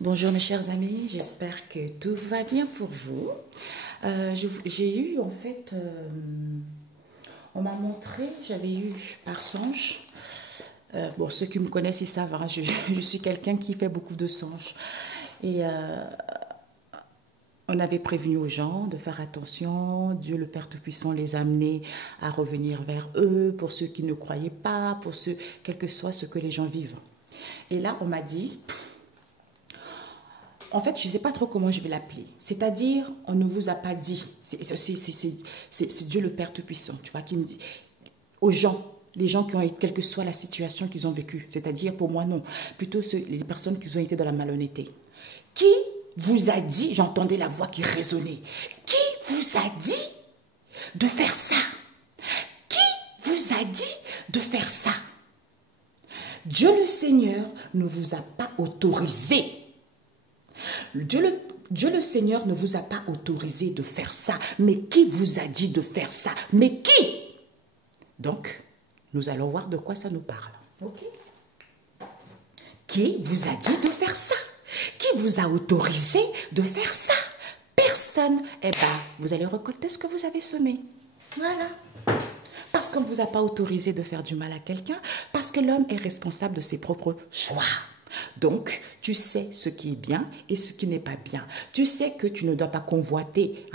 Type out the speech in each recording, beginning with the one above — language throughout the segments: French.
Bonjour mes chers amis, j'espère que tout va bien pour vous. J'ai eu en fait, on m'a montré, j'avais eu par songe, bon ceux qui me connaissent ils savent, hein, je suis quelqu'un qui fait beaucoup de songes. Et on avait prévenu aux gens de faire attention, Dieu le Père Tout-Puissant les amenait à revenir vers eux, pour ceux qui ne croyaient pas, pour ceux, quel que soit ce que les gens vivent. Et là on m'a dit... En fait, je ne sais pas trop comment je vais l'appeler. C'est-à-dire, on ne vous a pas dit. C'est Dieu le Père Tout-Puissant, tu vois, qui me dit aux gens, les gens qui ont été, quelle que soit la situation qu'ils ont vécue. C'est-à-dire, pour moi, non. Plutôt les personnes qui ont été dans la malhonnêteté. Qui vous a dit, j'entendais la voix qui résonnait, qui vous a dit de faire ça? Qui vous a dit de faire ça? Dieu le Seigneur ne vous a pas autorisé. Dieu le Seigneur ne vous a pas autorisé de faire ça. Mais qui vous a dit de faire ça? Mais qui? Donc, nous allons voir de quoi ça nous parle. Ok? Qui vous a dit de faire ça? Qui vous a autorisé de faire ça? Personne. Eh bien, vous allez récolter ce que vous avez semé. Voilà. Parce qu'on ne vous a pas autorisé de faire du mal à quelqu'un, parce que l'homme est responsable de ses propres choix. Donc, tu sais ce qui est bien et ce qui n'est pas bien. Tu sais que tu ne dois pas convoiter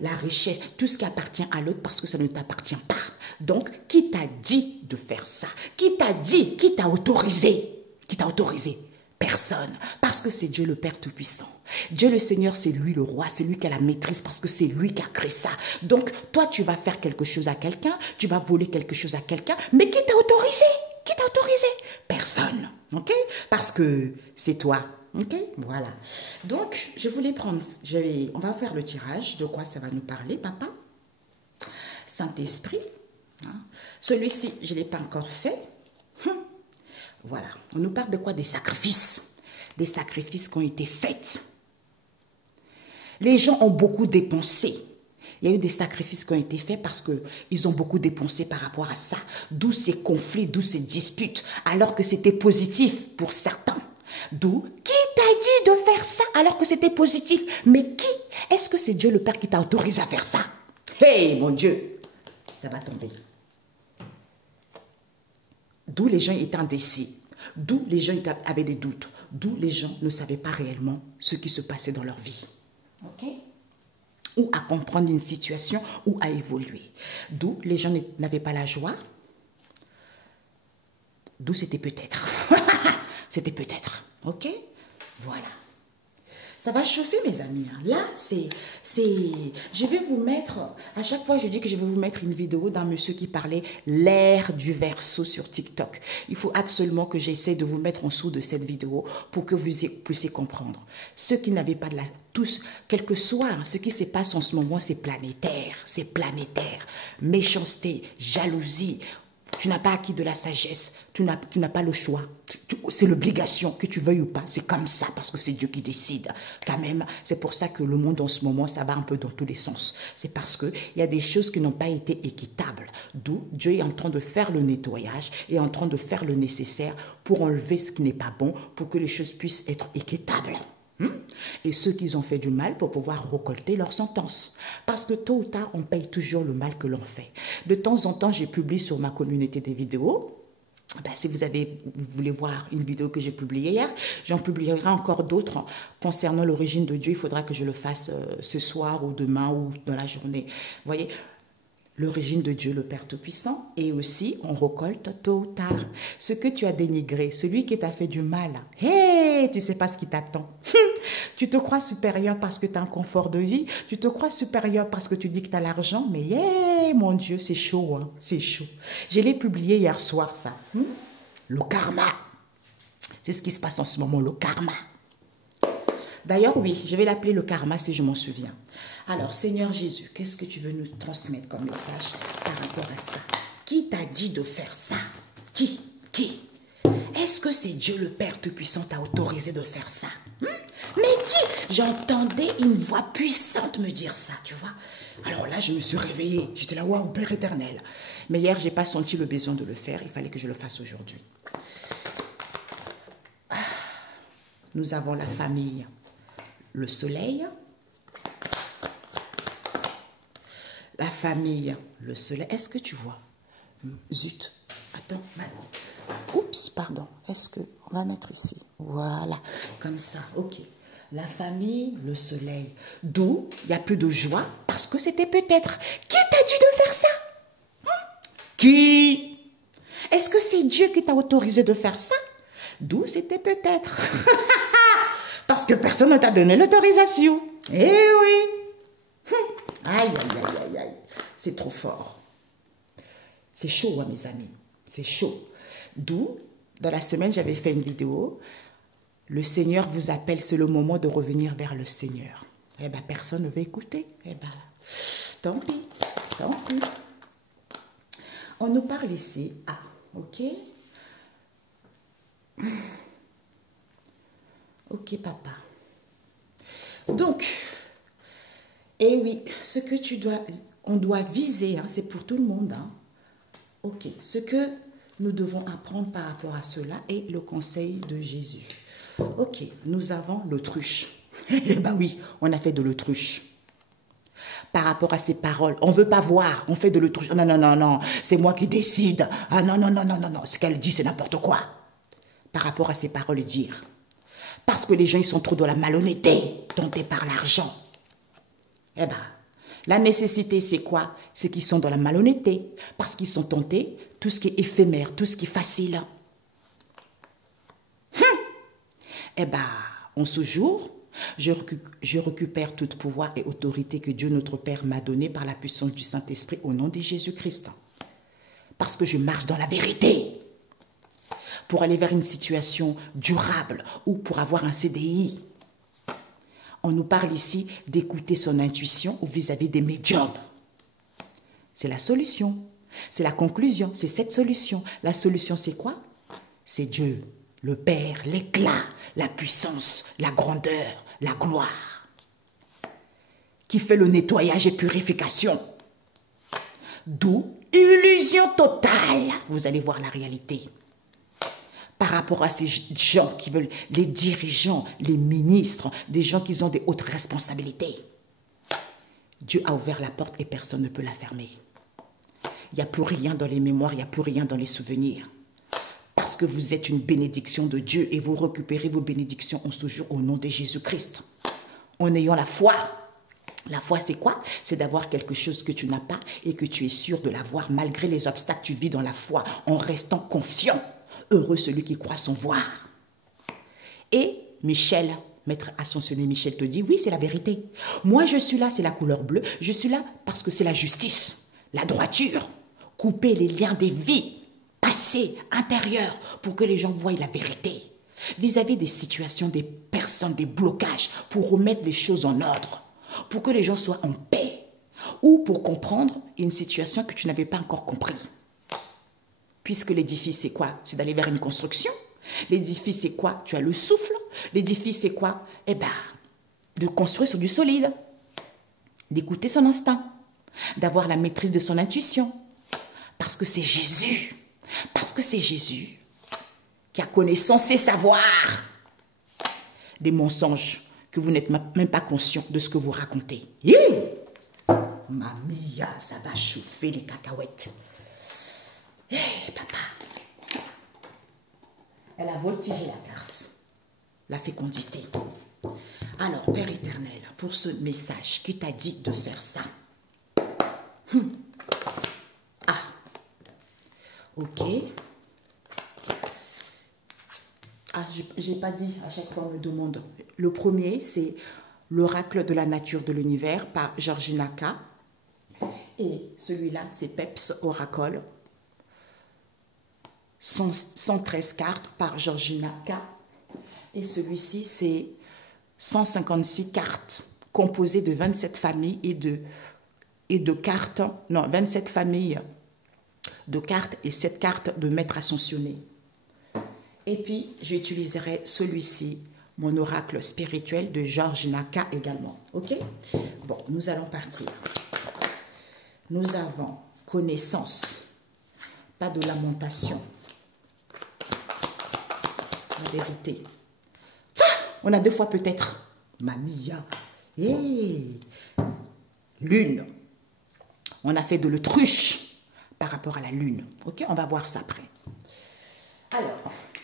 la richesse, tout ce qui appartient à l'autre parce que ça ne t'appartient pas. Donc, qui t'a dit de faire ça? Qui t'a dit? Qui t'a autorisé? Qui t'a autorisé? Personne. Parce que c'est Dieu le Père Tout-Puissant. Dieu le Seigneur, c'est lui le roi, c'est lui qui a la maîtrise parce que c'est lui qui a créé ça. Donc, toi, tu vas faire quelque chose à quelqu'un, tu vas voler quelque chose à quelqu'un, mais qui t'a autorisé? Qui t'a autorisé? Personne. Ok? Parce que c'est toi. Ok? Voilà. Donc, je voulais prendre, on va faire le tirage. De quoi ça va nous parler, papa? Saint-Esprit. Celui-ci, je ne l'ai pas encore fait. Voilà. On nous parle de quoi? Des sacrifices. Des sacrifices qui ont été faits. Les gens ont beaucoup dépensé. Il y a eu des sacrifices qui ont été faits parce qu'ils ont beaucoup dépensé par rapport à ça. D'où ces conflits, d'où ces disputes, alors que c'était positif pour certains. D'où, qui t'a dit de faire ça alors que c'était positif? Mais qui? Est-ce que c'est Dieu le Père qui t'a autorisé à faire ça? Hey, mon Dieu, ça va tomber. D'où les gens étaient indécis, d'où les gens avaient des doutes, d'où les gens ne savaient pas réellement ce qui se passait dans leur vie. Ok? Ou à comprendre une situation, ou à évoluer. D'où les gens n'avaient pas la joie. D'où c'était peut-être. C'était peut-être. Ok? Voilà. Ça va chauffer, mes amis. Là, je vais vous mettre, à chaque fois, je dis que je vais vous mettre une vidéo d'un monsieur qui parlait l'ère du verseau sur TikTok. Il faut absolument que j'essaie de vous mettre en dessous de cette vidéo pour que vous puissiez comprendre. Ceux qui n'avaient pas de la... Tous, quel que soit ce qui se passe en ce moment, c'est planétaire. C'est planétaire. Méchanceté, jalousie. Tu n'as pas acquis de la sagesse, tu n'as pas le choix. C'est l'obligation, que tu veuilles ou pas. C'est comme ça, parce que c'est Dieu qui décide. Quand même, c'est pour ça que le monde en ce moment, ça va un peu dans tous les sens. C'est parce qu'il y a des choses qui n'ont pas été équitables. D'où Dieu est en train de faire le nettoyage et en train de faire le nécessaire pour enlever ce qui n'est pas bon, pour que les choses puissent être équitables. Et ceux qui ont fait du mal pour pouvoir récolter leur sentence. Parce que tôt ou tard, on paye toujours le mal que l'on fait. De temps en temps, j'ai publié sur ma communauté des vidéos. Ben, si vous voulez voir une vidéo que j'ai publiée hier, j'en publierai encore d'autres concernant l'origine de Dieu. Il faudra que je le fasse ce soir ou demain ou dans la journée. Vous voyez, l'origine de Dieu, le Père Tout-Puissant, et aussi on récolte tôt ou tard. Ce que tu as dénigré, celui qui t'a fait du mal, hey, tu ne sais pas ce qui t'attend. Tu te crois supérieur parce que tu as un confort de vie, tu te crois supérieur parce que tu dis que tu as l'argent, mais hey, mon Dieu, c'est chaud, hein? C'est chaud. Je l'ai publié hier soir, ça. Le karma. C'est ce qui se passe en ce moment, le karma. D'ailleurs, oui, je vais l'appeler le karma si je m'en souviens. Alors, Seigneur Jésus, qu'est-ce que tu veux nous transmettre comme message par rapport à ça? Qui t'a dit de faire ça? Qui? Est-ce que c'est Dieu le Père Tout-Puissant t'a autorisé de faire ça? Mais qui? J'entendais une voix puissante me dire ça, tu vois. Alors là, je me suis réveillée. J'étais là, waouh, Père éternel. Mais hier, je n'ai pas senti le besoin de le faire. Il fallait que je le fasse aujourd'hui. Nous avons la famille, le soleil. La famille, le soleil. Est-ce que tu vois? Zut. Attends. Oups, pardon. Est-ce que... On va mettre ici. Voilà. Comme ça. OK. La famille, le soleil. D'où il n'y a plus de joie parce que c'était peut-être. Qui t'a dit de faire ça? Qui? Est-ce que c'est Dieu qui t'a autorisé de faire ça? D'où c'était peut-être. Parce que personne ne t'a donné l'autorisation. Eh oui. Aïe, aïe, aïe, aïe, aïe. C'est trop fort. C'est chaud, hein, mes amis. C'est chaud. D'où, dans la semaine, j'avais fait une vidéo. Le Seigneur vous appelle, c'est le moment de revenir vers le Seigneur. Eh bien, personne ne veut écouter. Eh bien, tant pis, tant pis. On nous parle ici. Ah, ok. Ok, papa. Donc, eh oui, ce que on doit viser, hein, c'est pour tout le monde. Hein. Ok, ce que nous devons apprendre par rapport à cela est le conseil de Jésus. Ok, nous avons l'autruche. Eh bien oui, on a fait de l'autruche. Par rapport à ses paroles, on ne veut pas voir, on fait de l'autruche. Non, non, non, non, c'est moi qui décide. Ah non, non, non, non, non, non, ce qu'elle dit, c'est n'importe quoi. Par rapport à ses paroles, dire. Parce que les gens, ils sont trop dans la malhonnêteté, tentés par l'argent. Eh bien, la nécessité, c'est quoi? C'est qu'ils sont dans la malhonnêteté. Parce qu'ils sont tentés, tout ce qui est éphémère, tout ce qui est facile. Eh bien, en ce jour, je récupère tout pouvoir et autorité que Dieu notre Père m'a donné par la puissance du Saint-Esprit au nom de Jésus-Christ. Parce que je marche dans la vérité. Pour aller vers une situation durable ou pour avoir un CDI. On nous parle ici d'écouter son intuition ou vis-à-vis des médiums. C'est la solution. C'est la conclusion. C'est cette solution. La solution, c'est quoi? C'est Dieu, le Père, l'éclat, la puissance, la grandeur, la gloire. Qui fait le nettoyage et purification. D'où illusion totale. Vous allez voir la réalité. Par rapport à ces gens qui veulent, les dirigeants, les ministres, des gens qui ont des hautes responsabilités. Dieu a ouvert la porte et personne ne peut la fermer. Il n'y a plus rien dans les mémoires, il n'y a plus rien dans les souvenirs. Parce que vous êtes une bénédiction de Dieu et vous récupérez vos bénédictions en ce jour au nom de Jésus-Christ. En ayant la foi. La foi, c'est quoi? C'est d'avoir quelque chose que tu n'as pas et que tu es sûr de l'avoir. Malgré les obstacles, tu vis dans la foi en restant confiant. Heureux celui qui croit sans voir. Et Michel, maître ascensionné Michel te dit, oui, c'est la vérité. Moi, je suis là, c'est la couleur bleue. Je suis là parce que c'est la justice, la droiture. Couper les liens des vies, passées, intérieures, pour que les gens voient la vérité. Vis-à-vis des situations, des personnes, des blocages, pour remettre les choses en ordre. Pour que les gens soient en paix. Ou pour comprendre une situation que tu n'avais pas encore compris. Puisque l'édifice, c'est quoi? C'est d'aller vers une construction. L'édifice, c'est quoi? Tu as le souffle. L'édifice, c'est quoi? Eh bien, de construire sur du solide. D'écouter son instinct. D'avoir la maîtrise de son intuition. Parce que c'est Jésus. Parce que c'est Jésus qui a connaissance et savoir. Des mensonges que vous n'êtes même pas conscient de ce que vous racontez. Mamia, ça va chauffer les cacahuètes. Hé, papa, elle a voltigé la carte, la fécondité. Alors, Père éternel, pour ce message qui t'a dit de faire ça. Ah, ok. Ah, j'ai pas dit, à chaque fois on me demande. Le premier, c'est l'oracle de la nature de l'univers par Georgina K. Et celui-là, c'est Peps Oracle. 113 cartes par Georgina K. Et celui-ci, c'est 156 cartes composées de 27 familles et de cartes, non, 27 familles de cartes et 7 cartes de maître ascensionné. Et puis, j'utiliserai celui-ci, mon oracle spirituel de Georgina K également. OK? Bon, nous allons partir. Nous avons connaissance, pas de lamentation. La vérité. Ah, On a 2 fois peut-être Mamia. Et lune. On a fait de l'autruche par rapport à la lune. Ok, on va voir ça après. Alors,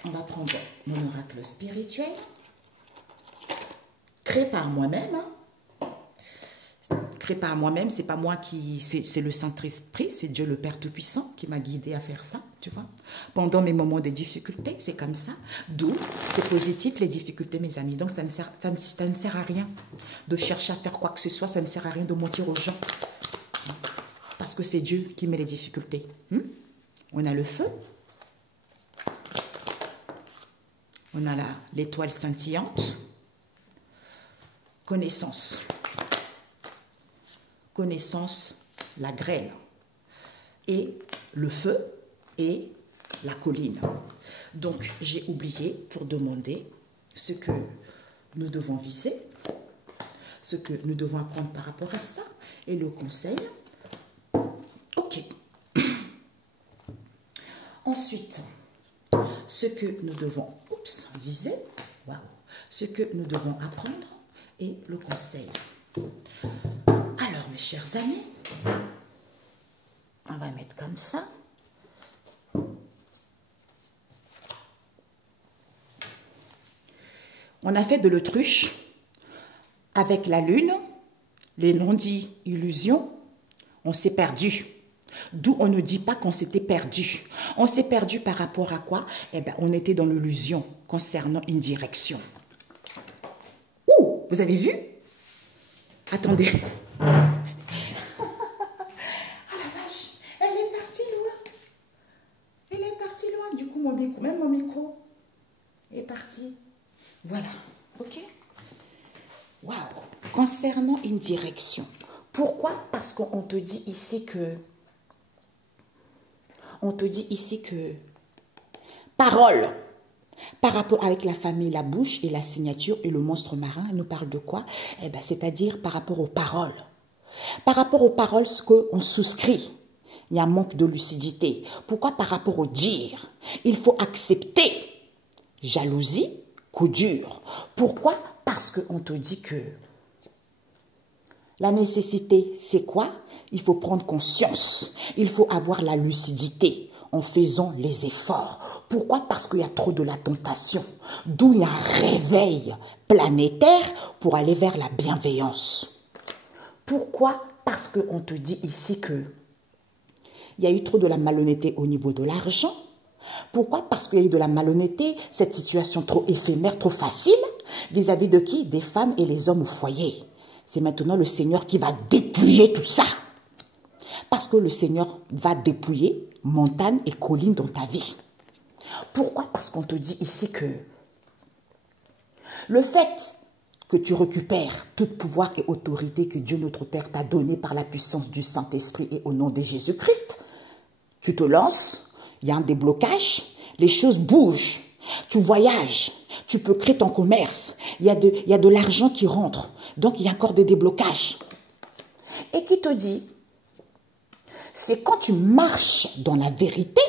on va prendre mon oracle spirituel. Créé par moi-même. Créé par moi-même, c'est pas moi qui... C'est le Saint-Esprit, c'est Dieu le Père Tout-Puissant qui m'a guidé à faire ça, tu vois. Pendant mes moments de difficulté, c'est comme ça. D'où, c'est positif les difficultés, mes amis. Donc, ça ne sert à rien de chercher à faire quoi que ce soit. Ça ne sert à rien de mentir aux gens. Parce que c'est Dieu qui met les difficultés. On a le feu. On a l'étoile scintillante. Connaissance. Connaissance, la grêle. Et le feu et la colline. Donc, j'ai oublié pour demander ce que nous devons viser, ce que nous devons apprendre par rapport à ça, et le conseil. Ok. Ensuite, ce que nous devons viser, wow, ce que nous devons apprendre et le conseil. Alors, mes chers amis, on va mettre comme ça. On a fait de l'autruche avec la lune, les non-dits illusions, on s'est perdu. D'où on ne dit pas qu'on s'était perdu. On s'est perdu par rapport à quoi? Eh bien, on était dans l'illusion concernant une direction. Ouh, vous avez vu? Attendez. Ah la vache, elle est partie loin. Elle est partie loin. Du coup, mon micro, même mon micro est parti. Voilà, ok? Waouh. Concernant une direction. Pourquoi? Parce qu'on te dit ici que... On te dit ici que... Parole. Par rapport avec la famille, la bouche et la signature et le monstre marin, elle nous parle de quoi? Eh bien, c'est-à-dire par rapport aux paroles. Par rapport aux paroles, ce qu'on souscrit. Il y a un manque de lucidité. Pourquoi? Par rapport au dire. Il faut accepter. Jalousie, coup dur. Pourquoi? Parce qu'on te dit que la nécessité, c'est quoi? Il faut prendre conscience. Il faut avoir la lucidité en faisant les efforts. Pourquoi? Parce qu'il y a trop de la tentation. D'où il y a un réveil planétaire pour aller vers la bienveillance. Pourquoi? Parce qu'on te dit ici que il y a eu trop de la malhonnêteté au niveau de l'argent. Pourquoi? Parce qu'il y a eu de la malhonnêteté, cette situation trop éphémère, trop facile, vis-à-vis de qui? Des femmes et les hommes au foyer. C'est maintenant le Seigneur qui va dépouiller tout ça. Parce que le Seigneur va dépouiller montagne et collines dans ta vie. Pourquoi? Parce qu'on te dit ici que le fait que tu récupères tout pouvoir et autorité que Dieu notre Père t'a donné par la puissance du Saint-Esprit et au nom de Jésus-Christ, tu te lances, il y a un déblocage, les choses bougent, tu voyages, tu peux créer ton commerce, il y a de l'argent qui rentre, donc il y a encore des déblocages. Et qui te dit, c'est quand tu marches dans la vérité,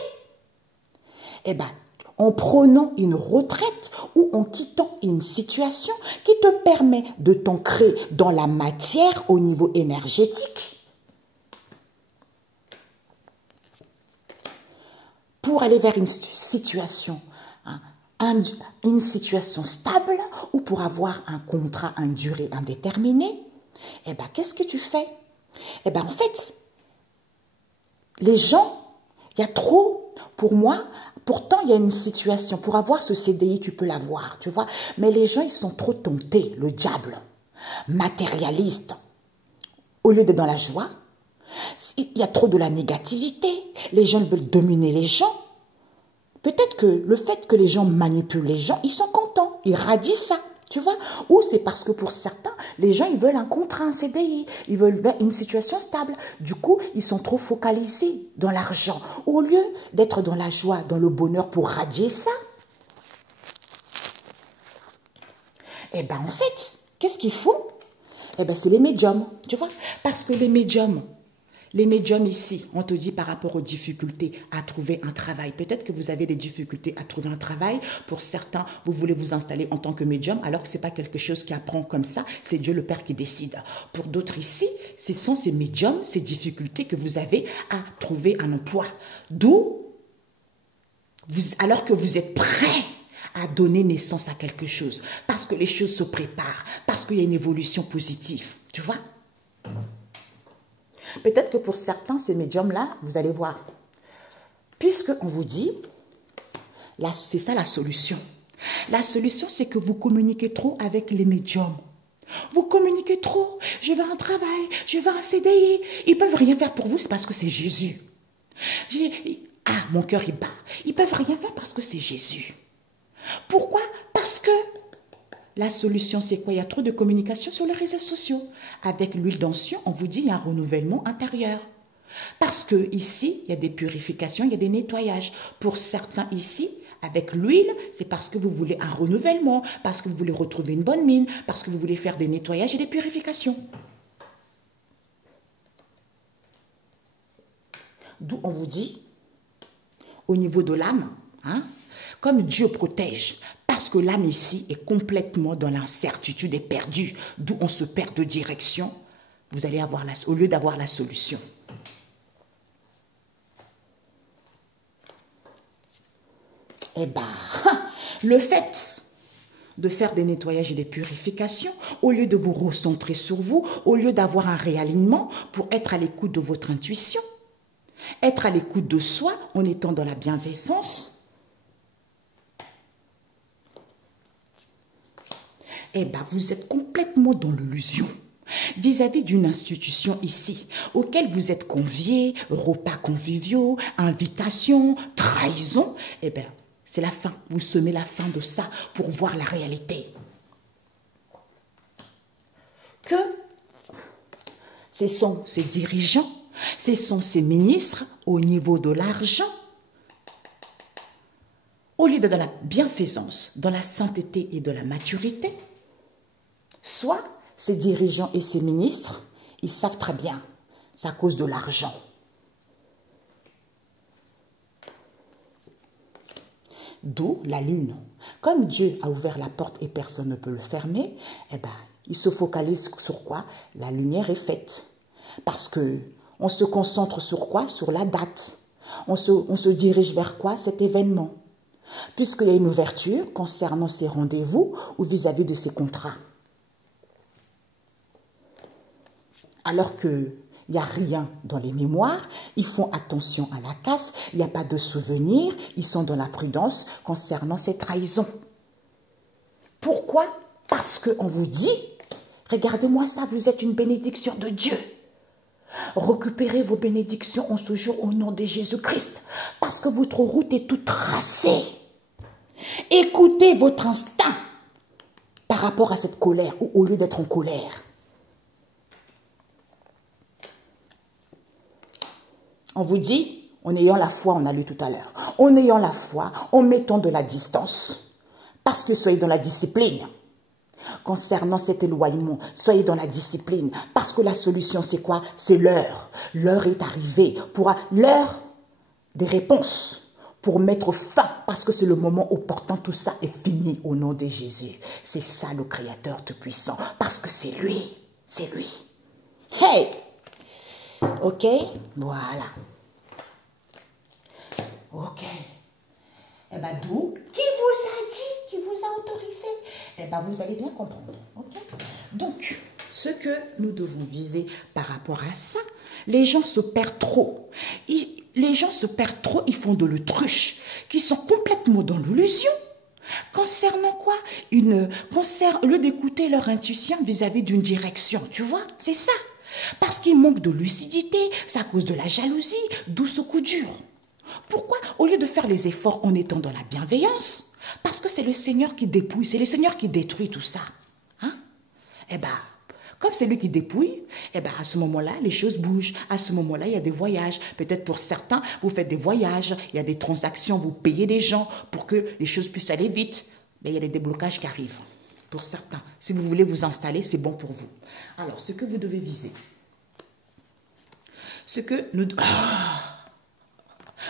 eh ben, en prenant une retraite ou en quittant une situation qui te permet de t'ancrer dans la matière au niveau énergétique pour aller vers une situation, une situation stable ou pour avoir un contrat à une durée indéterminée, eh ben, qu'est-ce que tu fais? Eh ben, en fait, les gens, il y a trop, pour moi, pourtant il y a une situation, pour avoir ce CDI, tu peux l'avoir, tu vois, mais les gens, ils sont trop tentés, le diable, matérialiste, au lieu d'être dans la joie, il y a trop de la négativité, les gens veulent dominer les gens, peut-être que le fait que les gens manipulent les gens, ils sont contents, ils radient ça. Tu vois? Ou c'est parce que pour certains, les gens, ils veulent un contrat, un CDI. Ils veulent une situation stable. Du coup, ils sont trop focalisés dans l'argent. Au lieu d'être dans la joie, dans le bonheur pour radier ça. Eh bien, en fait, qu'est-ce qu'il faut? Eh bien, c'est les médiums. Tu vois? Parce que les médiums, Les médiums ici, on te dit par rapport aux difficultés à trouver un travail. Peut-être que vous avez des difficultés à trouver un travail. Pour certains, vous voulez vous installer en tant que médium, alors que ce n'est pas quelque chose qui apprend comme ça. C'est Dieu le Père qui décide. Pour d'autres ici, ce sont ces médiums, ces difficultés que vous avez à trouver un emploi. D'où, alors que vous êtes prêts à donner naissance à quelque chose, parce que les choses se préparent, parce qu'il y a une évolution positive. Tu vois? Peut-être que pour certains, ces médiums-là, vous allez voir, puisqu'on vous dit, c'est ça la solution. La solution, c'est que vous communiquez trop avec les médiums. Vous communiquez trop. Je veux un travail, je veux un CDI. Ils ne peuvent rien faire pour vous, c'est parce que c'est Jésus. Ah, mon cœur, il bat. Ils ne peuvent rien faire parce que c'est Jésus. Pourquoi? Parce que la solution, c'est quoi? Il y a trop de communication sur les réseaux sociaux. Avec l'huile d'onction, on vous dit il y a un renouvellement intérieur. Parce que ici, il y a des purifications, il y a des nettoyages. Pour certains ici, avec l'huile, c'est parce que vous voulez un renouvellement, parce que vous voulez retrouver une bonne mine, parce que vous voulez faire des nettoyages et des purifications. D'où on vous dit, au niveau de l'âme, comme Dieu protège, parce que l'âme ici est complètement dans l'incertitude et perdue, d'où on se perd de direction, vous allez avoir au lieu d'avoir la solution. Eh bien, le fait de faire des nettoyages et des purifications, au lieu de vous recentrer sur vous, au lieu d'avoir un réalignement pour être à l'écoute de votre intuition, être à l'écoute de soi en étant dans la bienveillance, eh bien, vous êtes complètement dans l'illusion vis-à-vis d'une institution ici, auquel vous êtes conviés, repas conviviaux, invitations, trahison, eh bien, c'est la fin. Vous semez la fin de ça pour voir la réalité. Que ce sont ces dirigeants, ce sont ces ministres au niveau de l'argent, au lieu de dans la bienfaisance, dans la sainteté et de la maturité, soit ces dirigeants et ces ministres, ils savent très bien, c'est à cause de l'argent. D'où la lune. Comme Dieu a ouvert la porte et personne ne peut le fermer, eh ben, il se focalise sur quoi? La lumière est faite. Parce que on se concentre sur quoi? Sur la date. On se dirige vers quoi? Cet événement. Puisqu'il y a une ouverture concernant ces rendez-vous ou vis-à-vis de ces contrats. Alors qu'il n'y a rien dans les mémoires, ils font attention à la casse, il n'y a pas de souvenirs, ils sont dans la prudence concernant ces trahisons. Pourquoi? Parce qu'on vous dit, regardez-moi ça, vous êtes une bénédiction de Dieu. Récupérez vos bénédictions en ce jour au nom de Jésus-Christ, parce que votre route est toute tracée. Écoutez votre instinct par rapport à cette colère, ou au lieu d'être en colère. On vous dit, en ayant la foi, on a lu tout à l'heure, en ayant la foi, en mettant de la distance, parce que soyez dans la discipline. Concernant cet éloignement, soyez dans la discipline, parce que la solution, c'est quoi? C'est l'heure. L'heure est arrivée, l'heure des réponses, pour mettre fin, parce que c'est le moment opportun, tout ça est fini au nom de Jésus. C'est ça le Créateur Tout-Puissant, parce que c'est lui, c'est lui. Hey! Ok, voilà. Ok. Eh bien, d'où? Qui vous a dit? Qui vous a autorisé? Eh bien, vous allez bien comprendre. Ok. Donc, ce que nous devons viser par rapport à ça, les gens se perdent trop. Les gens se perdent trop, ils font de l'autruche, qui sont complètement dans l'illusion. Concernant quoi? Au lieu d'écouter leur intuition vis-à-vis d'une direction, tu vois, c'est ça. Parce qu'il manque de lucidité, c'est à cause de la jalousie, d'où ce coup dur. Pourquoi? Au lieu de faire les efforts en étant dans la bienveillance, parce que c'est le Seigneur qui dépouille, c'est le Seigneur qui détruit tout ça. Hein? Eh bien, comme c'est lui qui dépouille, eh bien, à ce moment-là, les choses bougent. À ce moment-là, il y a des voyages. Peut-être pour certains, vous faites des voyages, il y a des transactions, vous payez des gens pour que les choses puissent aller vite. Mais il y a des déblocages qui arrivent. Pour certains, si vous voulez vous installer, c'est bon pour vous. Alors, ce que vous devez viser, Ce que nous... Ah,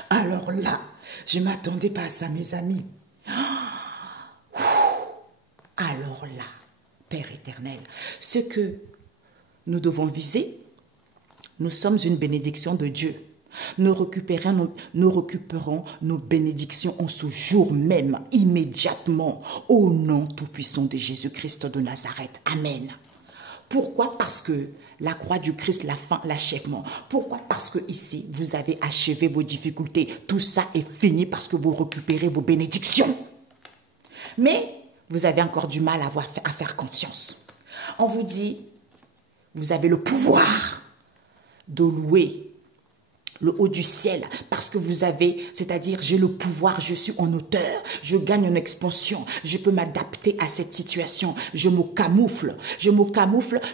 alors là, je ne m'attendais pas à ça, mes amis. Alors là, Père éternel, ce que nous devons viser, nous sommes une bénédiction de Dieu. Nous récupérons nos bénédictions en ce jour même, immédiatement, au nom tout-puissant de Jésus-Christ de Nazareth. Amen. Pourquoi? Parce que la croix du Christ, la fin, l'achèvement. Pourquoi? Parce que ici, vous avez achevé vos difficultés. Tout ça est fini parce que vous récupérez vos bénédictions. Mais vous avez encore du mal à faire confiance. On vous dit, vous avez le pouvoir de louer le haut du ciel, parce que vous avez, c'est-à-dire j'ai le pouvoir, je suis en hauteur, je gagne en expansion, je peux m'adapter à cette situation, je me camoufle,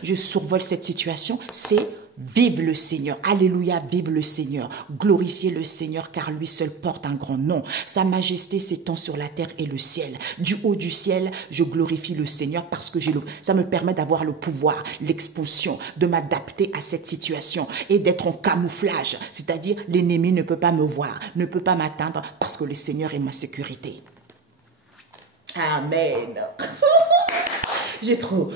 je survole cette situation, c'est vive le Seigneur, alléluia, vive le Seigneur, glorifiez le Seigneur car lui seul porte un grand nom, sa majesté s'étend sur la terre et le ciel, du haut du ciel, je glorifie le Seigneur parce que ça me permet d'avoir le pouvoir, l'expansion, de m'adapter à cette situation et d'être en camouflage, c'est-à-dire l'ennemi ne peut pas me voir, ne peut pas m'atteindre parce que le Seigneur est ma sécurité. Amen. J'ai trop...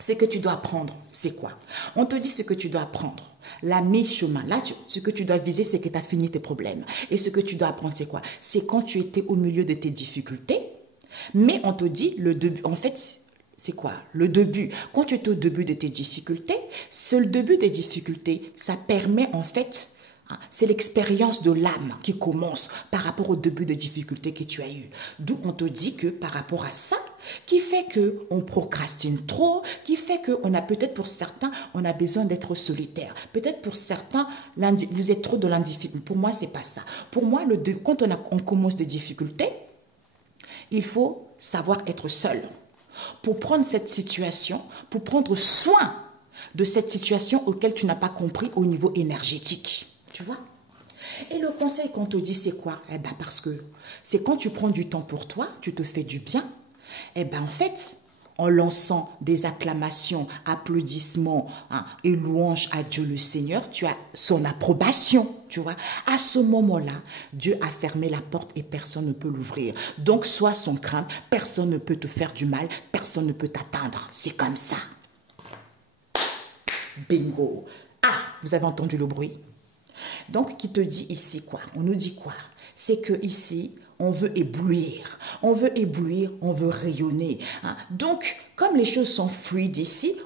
Ce que tu dois apprendre, c'est quoi? On te dit ce que tu dois apprendre. La mi-chemin. Là, ce que tu dois viser, c'est que tu as fini tes problèmes. Et ce que tu dois apprendre, c'est quoi? C'est quand tu étais au milieu de tes difficultés. Mais on te dit, le début, en fait, c'est quoi? Le début. Quand tu es au début de tes difficultés, c'est le début des difficultés. Ça permet, en fait... C'est l'expérience de l'âme qui commence par rapport au début de difficultés que tu as eu. D'où on te dit que par rapport à ça, qui fait qu'on procrastine trop, qui fait qu'on a peut-être pour certains, on a besoin d'être solitaire. Peut-être pour certains, vous êtes trop de l'indifférence. Pour moi, c'est pas ça. Pour moi, quand on commence des difficultés, il faut savoir être seul. Pour prendre cette situation, pour prendre soin de cette situation auquel tu n'as pas compris au niveau énergétique. Tu vois? Et le conseil qu'on te dit, c'est quoi? Eh bien, parce que c'est quand tu prends du temps pour toi, tu te fais du bien. Eh bien, en fait, en lançant des acclamations, applaudissements et louanges à Dieu le Seigneur, tu as son approbation, tu vois. À ce moment-là, Dieu a fermé la porte et personne ne peut l'ouvrir. Donc, sois sans crainte, personne ne peut te faire du mal, personne ne peut t'atteindre. C'est comme ça. Bingo. Ah, vous avez entendu le bruit? Donc, qui te dit ici quoi? On nous dit quoi? C'est que ici, on veut éblouir, on veut rayonner. Donc, comme les choses sont fluides ici,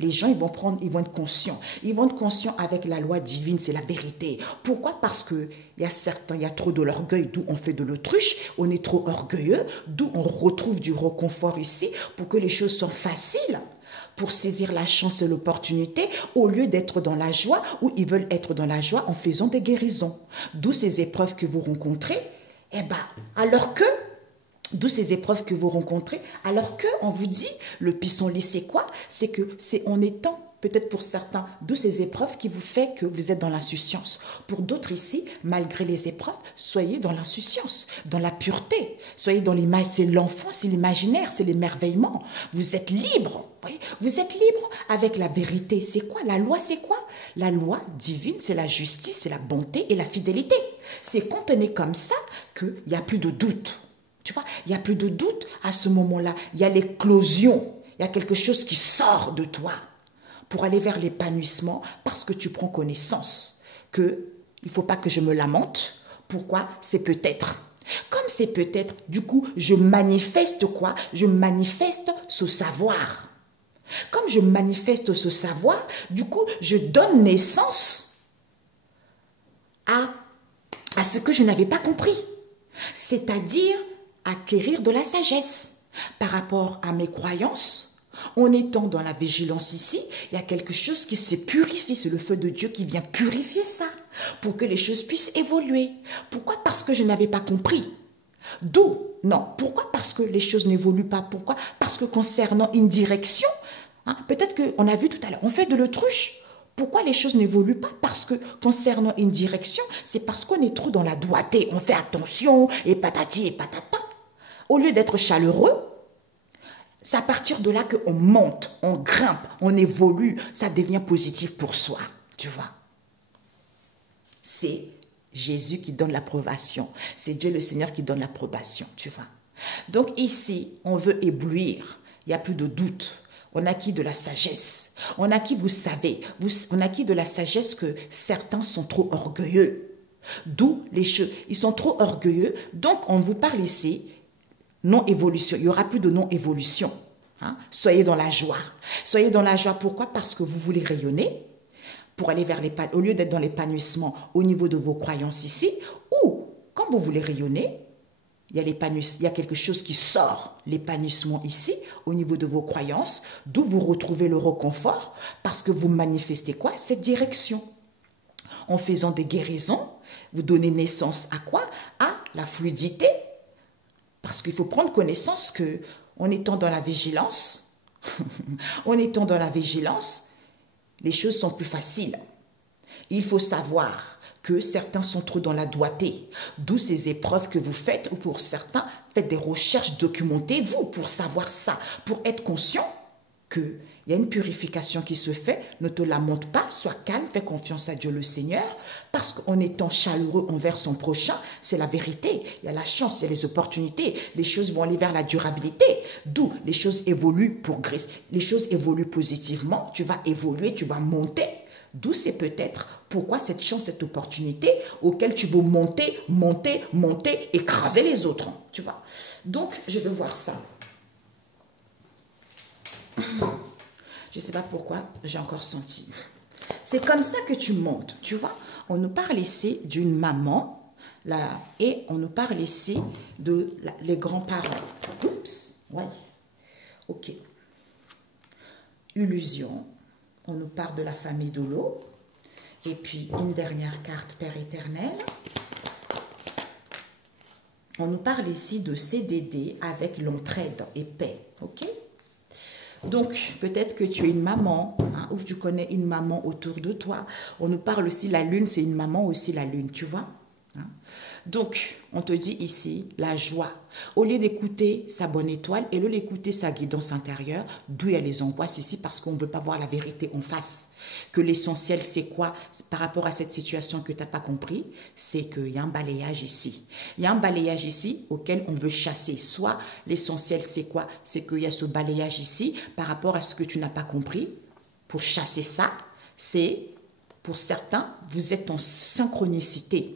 les gens, ils vont être conscients. Ils vont être conscients avec la loi divine, c'est la vérité. Pourquoi? Parce que il y a trop de l'orgueil, d'où on fait de l'autruche, on est trop orgueilleux, d'où on retrouve du réconfort ici pour que les choses soient faciles. Pour saisir la chance et l'opportunité, au lieu d'être dans la joie, ou ils veulent être dans la joie en faisant des guérisons. D'où ces épreuves que vous rencontrez, d'où ces épreuves que vous rencontrez, alors que on vous dit, le pissenlit c'est quoi? C'est que c'est en étant, peut-être pour certains, d'où ces épreuves qui vous fait que vous êtes dans l'insouciance. Pour d'autres ici, malgré les épreuves, soyez dans l'insouciance, dans la pureté. Soyez dans l'image, c'est l'enfant, c'est l'imaginaire, c'est l'émerveillement. Vous êtes libre, voyez? Vous êtes libre avec la vérité. C'est quoi? La loi, c'est quoi? La loi divine, c'est la justice, c'est la bonté et la fidélité. C'est quand on est comme ça qu'il n'y a plus de doute. Tu vois, il n'y a plus de doute à ce moment-là. Il y a l'éclosion. Il y a quelque chose qui sort de toi pour aller vers l'épanouissement parce que tu prends connaissance qu'il ne faut pas que je me lamente. Pourquoi? C'est peut-être. Comme c'est peut-être, du coup, je manifeste quoi? Je manifeste ce savoir. Comme je manifeste ce savoir, du coup, je donne naissance à ce que je n'avais pas compris. C'est-à-dire acquérir de la sagesse par rapport à mes croyances. En étant dans la vigilance ici, il y a quelque chose qui se purifie. C'est le feu de Dieu qui vient purifier ça pour que les choses puissent évoluer. Pourquoi? Parce que je n'avais pas compris. D'où? Non. Pourquoi? Parce que les choses n'évoluent pas. Pourquoi? Parce que concernant une direction, peut-être qu'on a vu tout à l'heure, on fait de l'autruche. Pourquoi les choses n'évoluent pas? Parce que concernant une direction, c'est parce qu'on est trop dans la doigté. On fait attention et patati et patata. Au lieu d'être chaleureux, c'est à partir de là qu'on monte, on grimpe, on évolue, ça devient positif pour soi. tu vois. C'est Jésus qui donne l'approbation. C'est Dieu le Seigneur qui donne l'approbation, tu vois. Donc ici, on veut éblouir. Il n'y a plus de doute. On acquis de la sagesse. On acquis, vous savez, on acquis de la sagesse que certains sont trop orgueilleux. D'où les choses. Ils sont trop orgueilleux. Donc, on vous parle ici, non-évolution. Il n'y aura plus de non-évolution. Hein? Soyez dans la joie. Soyez dans la joie. Pourquoi? Parce que vous voulez rayonner pour aller vers au lieu d'être dans l'épanouissement au niveau de vos croyances ici, ou quand vous voulez rayonner, il y a quelque chose qui sort, l'épanouissement ici, au niveau de vos croyances, d'où vous retrouvez le réconfort, parce que vous manifestez quoi? Cette direction. En faisant des guérisons, vous donnez naissance à quoi? À la fluidité. Parce qu'il faut prendre connaissance que, en étant dans la vigilance, les choses sont plus faciles. Il faut savoir que certains sont trop dans la doigté, d'où ces épreuves que vous faites, ou pour certains, faites des recherches, documentez-vous pour savoir ça, pour être conscient qu'il y a une purification qui se fait, ne te lamente pas, sois calme, fais confiance à Dieu le Seigneur, parce qu'en étant chaleureux envers son prochain, c'est la vérité, il y a la chance, il y a les opportunités, les choses vont aller vers la durabilité, d'où les choses évoluent pour Christ, les choses évoluent positivement, tu vas évoluer, tu vas monter. D'où c'est peut-être pourquoi cette chance, cette opportunité auquel tu veux monter, écraser les autres. Tu vois. Donc, je veux voir ça. Je ne sais pas pourquoi, j'ai encore senti. C'est comme ça que tu montes, tu vois. On nous parle ici d'une maman, là, et on nous parle ici de les grands-parents. Oups, ouais. Ok. Illusion. On nous parle de la famille de l'eau. Et puis, une dernière carte, Père éternel. On nous parle ici de CDD avec l'entraide et paix. OK? Donc, peut-être que tu es une maman, hein, ou tu connais une maman autour de toi. On nous parle aussi, la lune, c'est une maman aussi, la lune, tu vois? Hein? Donc, on te dit ici, la joie. Au lieu d'écouter sa bonne étoile, et de l'écouter sa guidance intérieure, d'où il y a les angoisses ici, parce qu'on ne veut pas voir la vérité en face. Que l'essentiel, c'est quoi par rapport à cette situation que tu n'as pas compris? C'est qu'il y a un balayage ici. Il y a un balayage ici auquel on veut chasser. Soit l'essentiel, c'est quoi? C'est qu'il y a ce balayage ici par rapport à ce que tu n'as pas compris. Pour chasser ça, c'est, pour certains, vous êtes en synchronicité.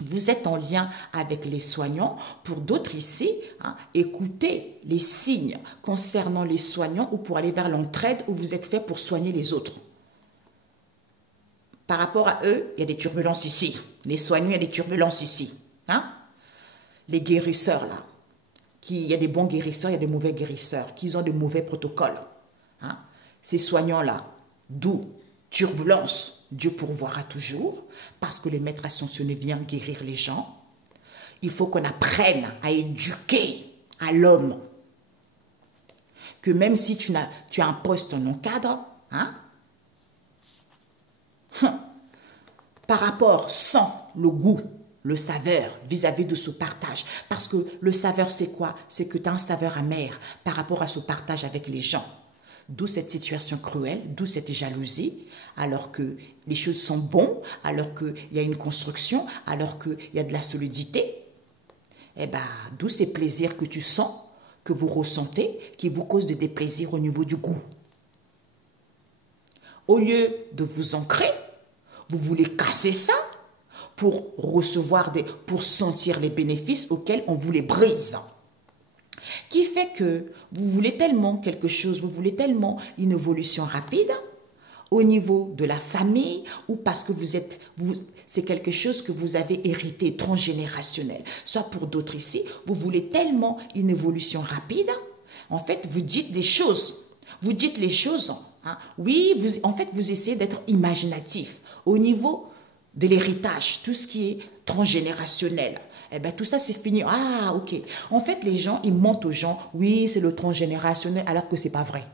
Vous êtes en lien avec les soignants. Pour d'autres ici, hein, écoutez les signes concernant les soignants ou pour aller vers l'entraide où vous êtes fait pour soigner les autres. Par rapport à eux, il y a des turbulences ici. Les soignants, il y a des turbulences ici. Hein? Les guérisseurs, là. Il y a des bons guérisseurs, il y a des mauvais guérisseurs, qui ont de mauvais protocoles. Hein? Ces soignants-là, d'où turbulence, Dieu pourvoira toujours, parce que le maître ascensionné vient guérir les gens. Il faut qu'on apprenne à éduquer à l'homme. Que même si tu as un poste non cadre, hein, par rapport sans le goût, le saveur vis-à-vis de ce partage. Parce que le saveur, c'est quoi? C'est que tu as un saveur amer par rapport à ce partage avec les gens. D'où cette situation cruelle, d'où cette jalousie, alors que les choses sont bonnes, alors qu'il y a une construction, alors qu'il y a de la solidité. Eh bien, d'où ces plaisirs que tu sens, que vous ressentez, qui vous causent des déplaisirs au niveau du goût. Au lieu de vous ancrer, vous voulez casser ça pour recevoir pour sentir les bénéfices auxquels on vous les brise. Qui fait que vous voulez tellement quelque chose, vous voulez tellement une évolution rapide au niveau de la famille ou parce que c'est quelque chose que vous avez hérité transgénérationnel. Soit pour d'autres ici, vous voulez tellement une évolution rapide. En fait, vous dites des choses. Vous dites les choses. Hein. Oui, en fait, vous essayez d'être imaginatif au niveau de l'héritage, tout ce qui est transgénérationnel. Eh bien, tout ça, c'est fini. Ah, ok. En fait, les gens, ils mentent aux gens. Oui, c'est le transgénérationnel, alors que ce n'est pas vrai.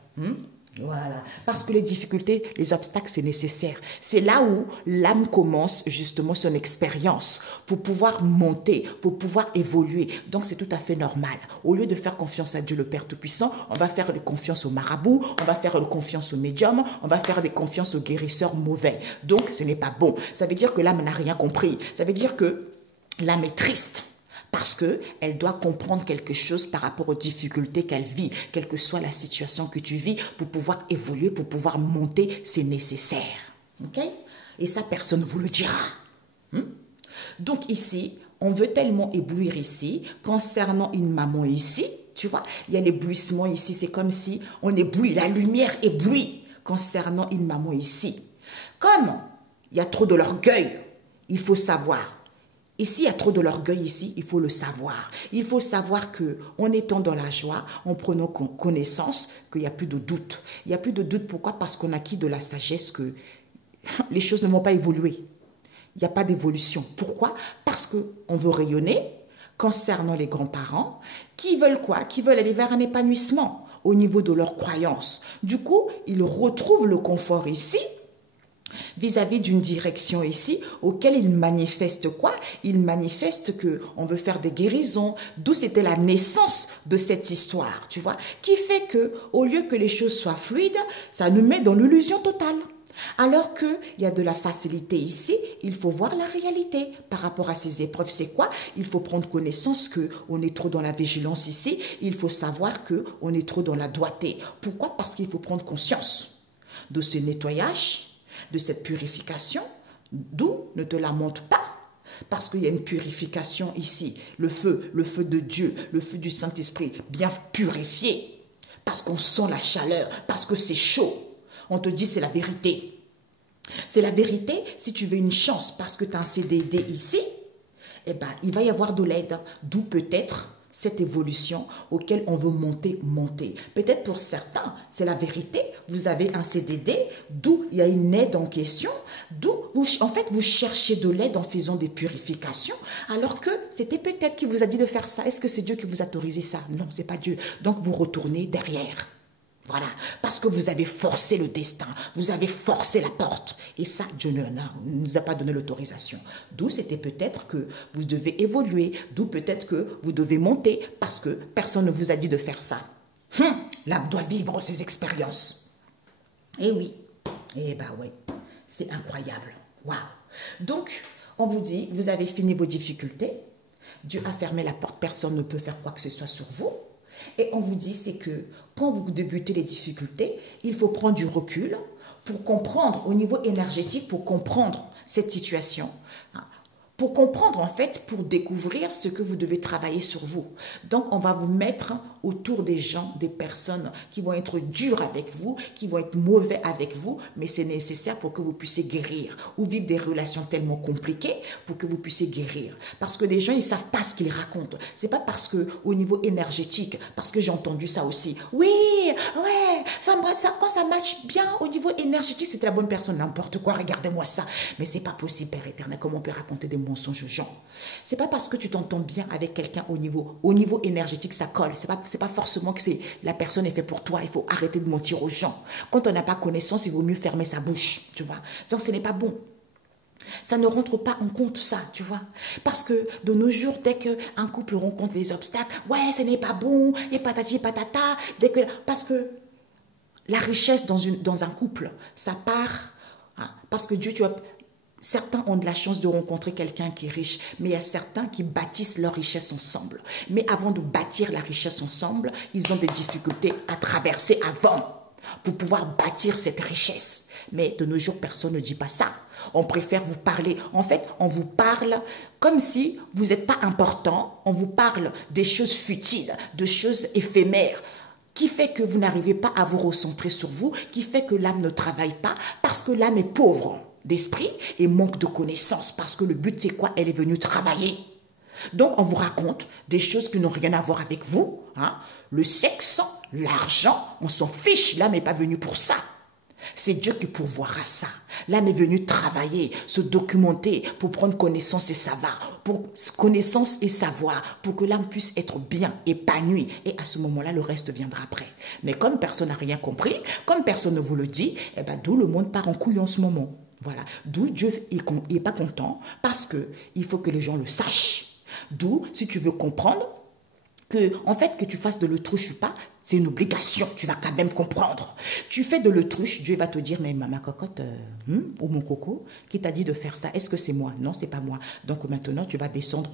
Voilà, parce que les difficultés, les obstacles, c'est nécessaire. C'est là où l'âme commence justement son expérience pour pouvoir monter, pour pouvoir évoluer. Donc c'est tout à fait normal. Au lieu de faire confiance à Dieu le Père Tout-Puissant, on va faire confiance aux marabouts, on va faire confiance aux médiums, on va faire confiance aux guérisseurs mauvais. Donc ce n'est pas bon. Ça veut dire que l'âme n'a rien compris. Ça veut dire que l'âme est triste. Parce qu'elle doit comprendre quelque chose par rapport aux difficultés qu'elle vit, quelle que soit la situation que tu vis, pour pouvoir évoluer, pour pouvoir monter, c'est nécessaire. Ok? Et ça, personne ne vous le dira. Donc ici, on veut tellement éblouir ici, concernant une maman ici, tu vois, il y a l'éblouissement ici, c'est comme si on éblouit, la lumière éblouit concernant une maman ici. Comme il y a trop de l'orgueil, il faut savoir. Et s'il y a trop de l'orgueil ici, il faut le savoir. Il faut savoir qu'en étant dans la joie, en prenant connaissance, qu'il n'y a plus de doute. Il n'y a plus de doute, pourquoi? Parce qu'on a acquis de la sagesse que les choses ne vont pas évoluer. Il n'y a pas d'évolution. Pourquoi? Parce qu'on veut rayonner concernant les grands-parents qui veulent quoi? Qui veulent aller vers un épanouissement au niveau de leurs croyances. Du coup, ils retrouvent le confort ici, vis-à-vis d'une direction ici, auquel il manifeste quoi? Il manifeste qu'on veut faire des guérisons, d'où c'était la naissance de cette histoire, tu vois, qui fait que au lieu que les choses soient fluides, ça nous met dans l'illusion totale. Alors qu'il y a de la facilité ici, il faut voir la réalité par rapport à ces épreuves. C'est quoi? Il faut prendre connaissance qu'on est trop dans la vigilance ici, il faut savoir qu'on est trop dans la doigté. Pourquoi? Parce qu'il faut prendre conscience de ce nettoyage, de cette purification, d'où ne te lamente pas, parce qu'il y a une purification ici, le feu de Dieu, le feu du Saint-Esprit, bien purifié, parce qu'on sent la chaleur, parce que c'est chaud. On te dit c'est la vérité. C'est la vérité si tu veux une chance, parce que tu as un CDD ici, eh ben, il va y avoir de l'aide, d'où peut-être cette évolution auquel on veut monter. Peut-être pour certains, c'est la vérité, vous avez un CDD, d'où il y a une aide en question, d'où en fait vous cherchez de l'aide en faisant des purifications, alors que c'était peut-être qui vous a dit de faire ça. Est-ce que c'est Dieu qui vous a autorisé ça? Non, c'est pas Dieu. Donc vous retournez derrière. Voilà, parce que vous avez forcé le destin, vous avez forcé la porte. Et ça, Dieu ne nous a pas donné l'autorisation. D'où c'était peut-être que vous devez évoluer, d'où peut-être que vous devez monter, parce que personne ne vous a dit de faire ça. L'âme doit vivre ses expériences. Eh oui, eh ben oui, c'est incroyable. Waouh. Donc, on vous dit, vous avez fini vos difficultés, Dieu a fermé la porte, personne ne peut faire quoi que ce soit sur vous. Et on vous dit, c'est que quand vous débutez les difficultés, il faut prendre du recul pour comprendre au niveau énergétique, pour comprendre cette situation. Pour comprendre en fait, pour découvrir ce que vous devez travailler sur vous. Donc on va vous mettre autour des gens, des personnes qui vont être dures avec vous, qui vont être mauvais avec vous, mais c'est nécessaire pour que vous puissiez guérir ou vivre des relations tellement compliquées pour que vous puissiez guérir. Parce que les gens, ils ne savent pas ce qu'ils racontent. C'est pas parce que au niveau énergétique, parce que j'ai entendu ça aussi. Oui, ouais, quand ça matche bien au niveau énergétique, c'est la bonne personne, n'importe quoi, regardez-moi ça. Mais c'est pas possible, Père éternel, comment on peut raconter des mensonges aux gens? C'est pas parce que tu t'entends bien avec quelqu'un au niveau énergétique, ça colle. C'est pas forcément que la personne est faite pour toi. Il faut arrêter de mentir aux gens. Quand on n'a pas connaissance, il vaut mieux fermer sa bouche, tu vois. Donc ce n'est pas bon. Ça ne rentre pas en compte ça, tu vois. Parce que de nos jours, dès qu'un couple rencontre les obstacles, ouais, ce n'est pas bon, et patati et patata, parce que la richesse dans un couple, ça part, hein, parce que Dieu, certains ont de la chance de rencontrer quelqu'un qui est riche, mais il y a certains qui bâtissent leur richesse ensemble. Mais avant de bâtir la richesse ensemble, ils ont des difficultés à traverser avant pour pouvoir bâtir cette richesse. Mais de nos jours, personne ne dit pas ça. On préfère vous parler. En fait, on vous parle comme si vous n'êtes pas important. On vous parle des choses futiles, de choses éphémères, qui fait que vous n'arrivez pas à vous recentrer sur vous, qui fait que l'âme ne travaille pas, parce que l'âme est pauvre d'esprit et manque de connaissances, parce que le but c'est quoi? Elle est venue travailler. Donc on vous raconte des choses qui n'ont rien à voir avec vous, hein? Le sexe, l'argent, on s'en fiche, l'âme n'est pas venue pour ça. C'est Dieu qui pourvoira ça. L'âme est venue travailler, se documenter pour prendre connaissance et savoir, pour que l'âme puisse être bien, épanouie. Et à ce moment-là, le reste viendra après. Mais comme personne n'a rien compris, comme personne ne vous le dit, eh ben, d'où le monde part en couille en ce moment. Voilà. D'où Dieu n'est pas content parce qu'il faut que les gens le sachent. D'où, si tu veux comprendre, en fait, que tu fasses de l'autruche ou pas, c'est une obligation, tu vas quand même comprendre. Tu fais de l'autruche, Dieu va te dire, mais ma cocotte, ou mon coco, qui t'a dit de faire ça, est-ce que c'est moi? Non, c'est pas moi. Donc maintenant, tu vas descendre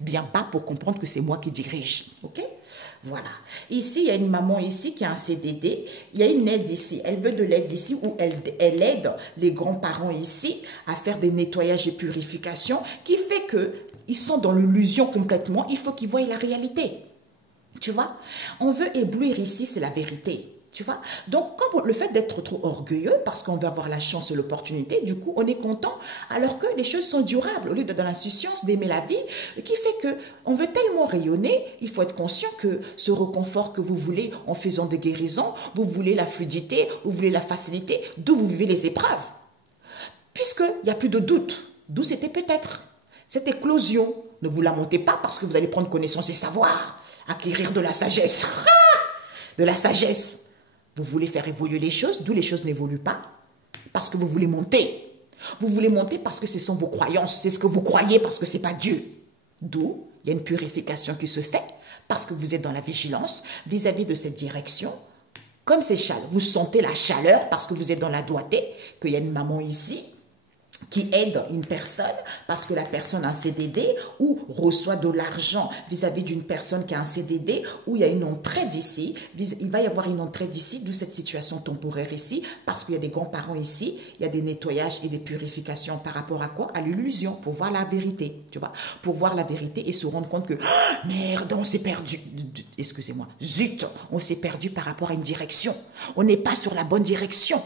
bien bas pour comprendre que c'est moi qui dirige. Ok? Voilà. Ici, il y a une maman ici qui a un CDD, il y a une aide ici, elle veut de l'aide ici où elle aide les grands-parents ici à faire des nettoyages et purifications qui fait que ils sont dans l'illusion complètement, il faut qu'ils voient la réalité. Tu vois? On veut éblouir ici, c'est la vérité. Tu vois? Donc, comme le fait d'être trop orgueilleux, parce qu'on veut avoir la chance et l'opportunité, du coup, on est content, alors que les choses sont durables, au lieu d'être dans l'insouciance, d'aimer la vie, qui fait que on veut tellement rayonner, il faut être conscient que ce réconfort que vous voulez en faisant des guérisons, vous voulez la fluidité, vous voulez la facilité, d'où vous vivez les épreuves. Puisqu'il n'y a plus de doute, d'où c'était peut-être. Cette éclosion, ne vous lamentez pas parce que vous allez prendre connaissance et savoir, acquérir de la sagesse. De la sagesse. Vous voulez faire évoluer les choses, d'où les choses n'évoluent pas. Parce que vous voulez monter. Vous voulez monter parce que ce sont vos croyances, c'est ce que vous croyez parce que ce n'est pas Dieu. D'où il y a une purification qui se fait parce que vous êtes dans la vigilance vis-à-vis de cette direction. Comme c'est chaleur, vous sentez la chaleur parce que vous êtes dans la doigté, qu'il y a une maman ici qui aide une personne parce que la personne a un CDD ou reçoit de l'argent vis-à-vis d'une personne qui a un CDD ou il y a une entraide ici, il va y avoir une entraide ici, d'où cette situation temporaire ici, parce qu'il y a des grands-parents ici, il y a des nettoyages et des purifications par rapport à quoi? À l'illusion, pour voir la vérité, tu vois, pour voir la vérité et se rendre compte que, oh, merde, on s'est perdu, excusez-moi, zut, on s'est perdu par rapport à une direction, on n'est pas sur la bonne direction,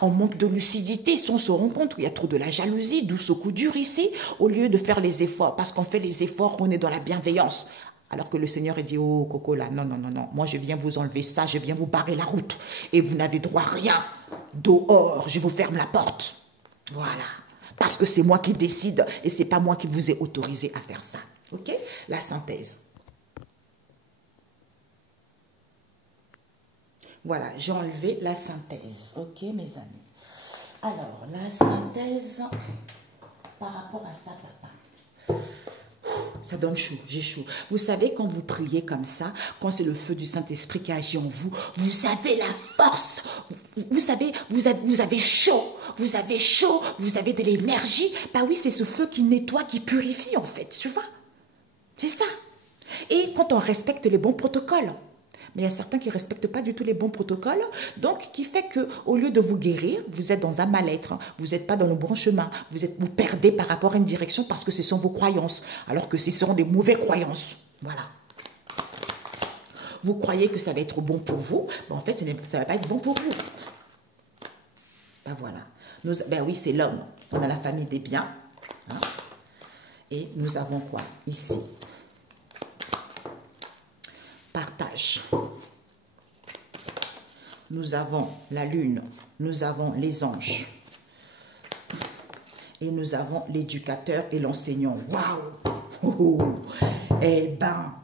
on manque de lucidité, si on se rend compte qu'il y a trop de la jalousie, d'où ce coup dur ici, au lieu de faire les efforts, parce qu'on fait les efforts, on est dans la bienveillance. Alors que le Seigneur a dit, oh Coco là, non, moi je viens vous enlever ça, je viens vous barrer la route, et vous n'avez droit à rien, dehors, je vous ferme la porte. Voilà, parce que c'est moi qui décide, et c'est pas moi qui vous ai autorisé à faire ça. Ok? La synthèse. Voilà, j'ai enlevé la synthèse. Ok, mes amis. Alors, la synthèse par rapport à ça, papa. Ça donne chaud, j'ai chaud. Vous savez, quand vous priez comme ça, quand c'est le feu du Saint-Esprit qui agit en vous, vous avez la force. Vous savez, vous avez chaud. Vous avez chaud, vous avez de l'énergie. Bah oui, c'est ce feu qui nettoie, qui purifie en fait, tu vois. C'est ça. Et quand on respecte les bons protocoles. Mais il y a certains qui ne respectent pas du tout les bons protocoles, donc qui fait qu'au lieu de vous guérir, vous êtes dans un mal-être, vous n'êtes pas dans le bon chemin, vous perdez par rapport à une direction parce que ce sont vos croyances, alors que ce seront des mauvaises croyances. Voilà. Vous croyez que ça va être bon pour vous, ben en fait, ça ne va pas être bon pour vous. Ben voilà. Ben oui, c'est l'homme. On a la famille des biens. Hein, et nous avons quoi ici? Partage. Nous avons la lune, nous avons les anges et nous avons l'éducateur et l'enseignant. Waouh! Eh ben,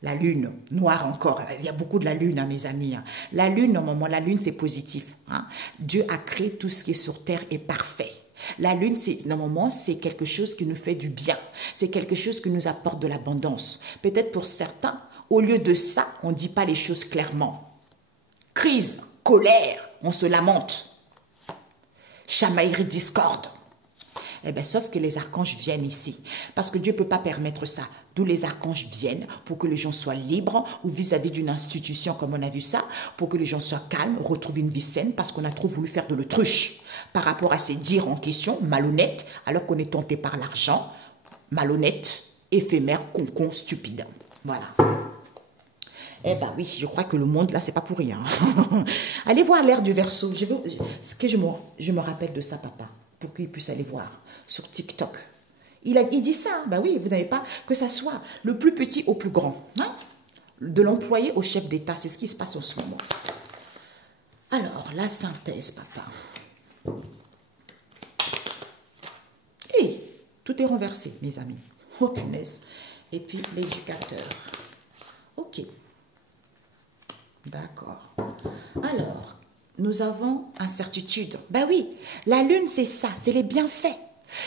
la lune, noire encore. Il y a beaucoup de la lune, hein, mes amis. Hein. La lune, normalement, la lune, c'est positif. Hein. Dieu a créé tout ce qui est sur terre est parfait. La lune, normalement, c'est quelque chose qui nous fait du bien. C'est quelque chose qui nous apporte de l'abondance. Peut-être pour certains, au lieu de ça, on ne dit pas les choses clairement. Crise, colère, on se lamente. Chamaillerie, discorde. Eh bien, sauf que les archanges viennent ici. Parce que Dieu ne peut pas permettre ça. D'où les archanges viennent pour que les gens soient libres ou vis-à-vis d'une institution comme on a vu ça, pour que les gens soient calmes, retrouvent une vie saine parce qu'on a trop voulu faire de l'autruche par rapport à ces dires en question, malhonnêtes, alors qu'on est tenté par l'argent, malhonnête, éphémère, con, stupide. Voilà. Eh bien oui, je crois que le monde, là, c'est pas pour rien. Allez voir l'ère du Verseau. Je me rappelle de ça, papa, pour qu'il puisse aller voir sur TikTok. Il dit ça. Ben oui, vous n'avez pas que ça soit le plus petit au plus grand. Hein? De l'employé au chef d'État. C'est ce qui se passe en ce moment. Alors, la synthèse, papa. Et tout est renversé, mes amis. Oh, punaise. Et puis, l'éducateur. Ok. D'accord. Alors, nous avons incertitude. Ben oui, la lune, c'est ça, c'est les bienfaits.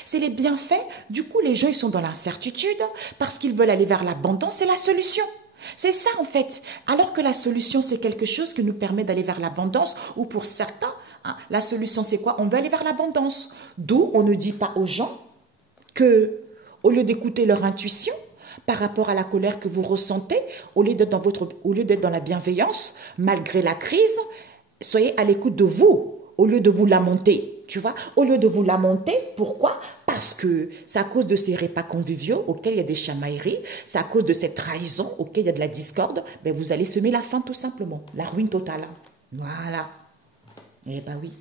C'est les bienfaits. Du coup, les gens, ils sont dans l'incertitude parce qu'ils veulent aller vers l'abondance. C'est la solution. C'est ça, en fait. Alors que la solution, c'est quelque chose qui nous permet d'aller vers l'abondance, ou pour certains, hein, la solution, c'est quoi? On veut aller vers l'abondance. D'où on ne dit pas aux gens que, au lieu d'écouter leur intuition, par rapport à la colère que vous ressentez, au lieu d'être dans la bienveillance, malgré la crise, soyez à l'écoute de vous, au lieu de vous lamenter, tu vois, au lieu de vous lamenter. Pourquoi? Parce que c'est à cause de ces repas conviviaux auxquels il y a des chamailleries, c'est à cause de cette trahison auquel il y a de la discorde, ben vous allez semer la faim tout simplement, la ruine totale. Voilà. Eh ben oui.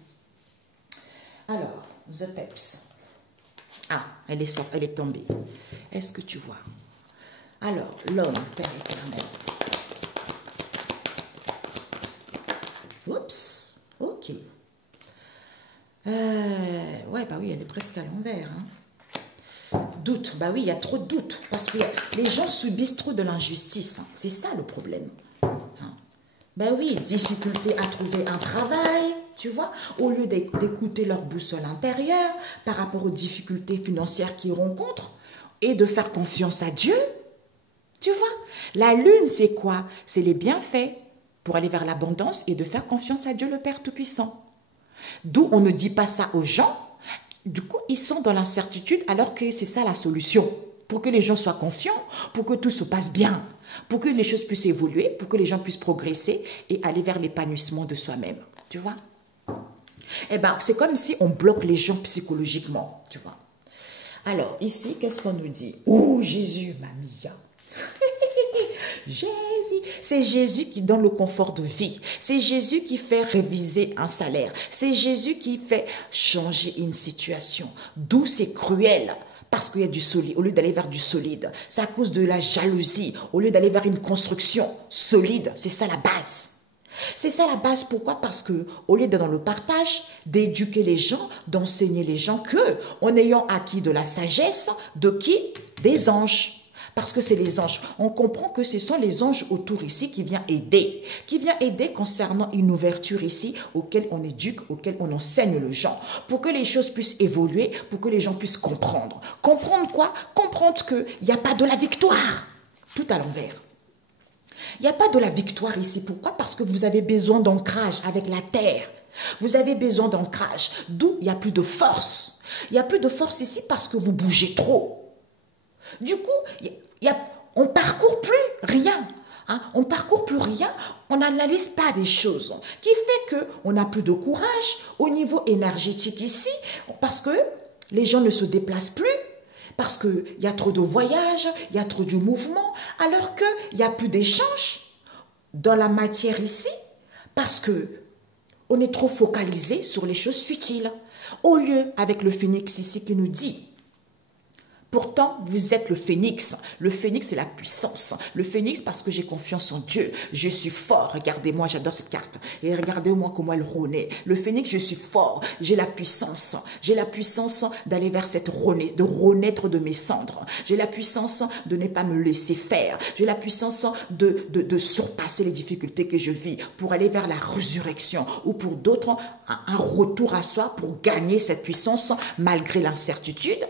Alors, The Peps. Ah, elle est tombée. Est-ce que tu vois? Alors, l'homme, Père éternel. Oups, ok. Ouais, bah oui, elle est presque à l'envers. Hein. Doute, bah oui, il y a trop de doutes. Parce que les gens subissent trop de l'injustice. Hein. C'est ça le problème. Hein. Bah oui, difficulté à trouver un travail, tu vois. Au lieu d'écouter leur boussole intérieure par rapport aux difficultés financières qu'ils rencontrent et de faire confiance à Dieu. Tu vois, la lune, c'est quoi? C'est les bienfaits pour aller vers l'abondance et de faire confiance à Dieu le Père Tout-Puissant. D'où on ne dit pas ça aux gens. Du coup, ils sont dans l'incertitude alors que c'est ça la solution. Pour que les gens soient confiants, pour que tout se passe bien, pour que les choses puissent évoluer, pour que les gens puissent progresser et aller vers l'épanouissement de soi-même. Tu vois? Eh bien, c'est comme si on bloque les gens psychologiquement. Tu vois? Alors, ici, qu'est-ce qu'on nous dit? Oh, Jésus, mamie. Jésus, c'est Jésus qui donne le confort de vie. C'est Jésus qui fait réviser un salaire. C'est Jésus qui fait changer une situation. D'où c'est cruel. Parce qu'il y a du solide, au lieu d'aller vers du solide. C'est à cause de la jalousie, au lieu d'aller vers une construction solide. C'est ça la base. C'est ça la base. Pourquoi? Parce que au lieu d'être dans le partage, d'éduquer les gens, d'enseigner les gens que, en ayant acquis de la sagesse, de qui? Des anges. Parce que c'est les anges. On comprend que ce sont les anges autour ici qui viennent aider concernant une ouverture ici auquel on éduque, auquel on enseigne les gens, pour que les choses puissent évoluer, pour que les gens puissent comprendre. Comprendre quoi? Comprendre qu'il n'y a pas de la victoire. Tout à l'envers. Il n'y a pas de la victoire ici. Pourquoi? Parce que vous avez besoin d'ancrage avec la terre. Vous avez besoin d'ancrage. D'où il n'y a plus de force. Il n'y a plus de force ici parce que vous bougez trop. Du coup, on ne parcourt plus rien. Hein? On ne parcourt plus rien. On n'analyse pas des choses. Qui fait qu'on n'a plus de courage au niveau énergétique ici. Parce que les gens ne se déplacent plus. Parce qu'il y a trop de voyages, il y a trop de mouvements. Alors qu'il n'y a plus d'échange dans la matière ici. Parce qu'on est trop focalisé sur les choses futiles. Au lieu, avec le phénix ici qui nous dit... Pourtant, vous êtes le phénix. Le phénix, c'est la puissance. Le phénix, parce que j'ai confiance en Dieu. Je suis fort. Regardez-moi, j'adore cette carte. Et regardez-moi comment elle renaît. Le phénix, je suis fort. J'ai la puissance. J'ai la puissance d'aller vers cette de renaître de mes cendres. J'ai la puissance de ne pas me laisser faire. J'ai la puissance de surpasser les difficultés que je vis pour aller vers la résurrection. Ou pour d'autres, un retour à soi pour gagner cette puissance malgré l'incertitude.